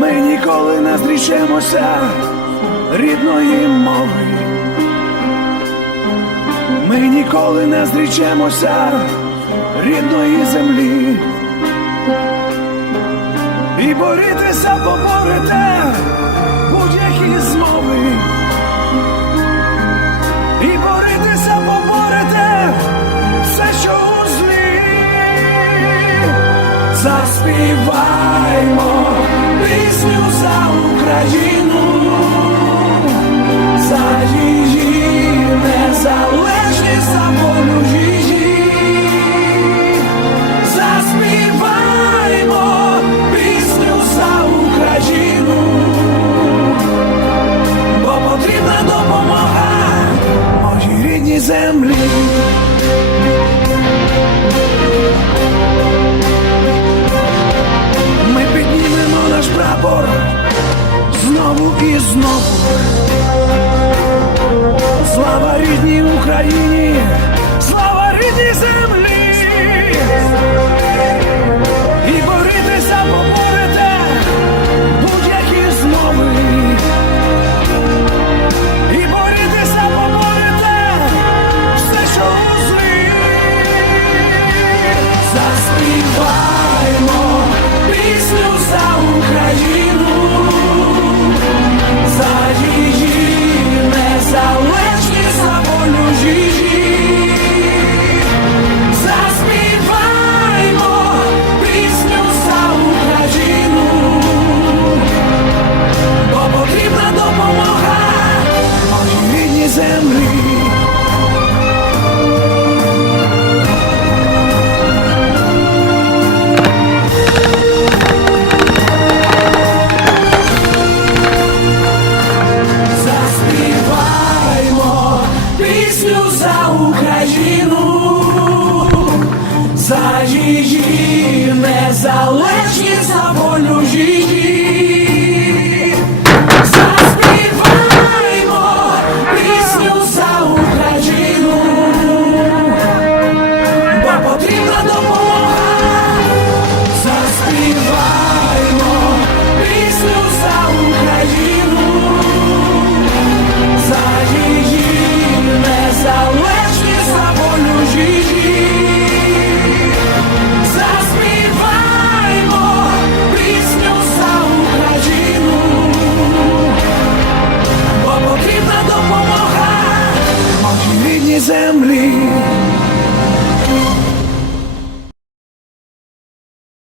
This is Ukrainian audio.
Ми ніколи не зрічемося рідної мови, ми ніколи не зрічемося рідної землі, і борітеся поборете. Ми піднімемо наш прапор знову і знову. за її незалежність за волю її. землі.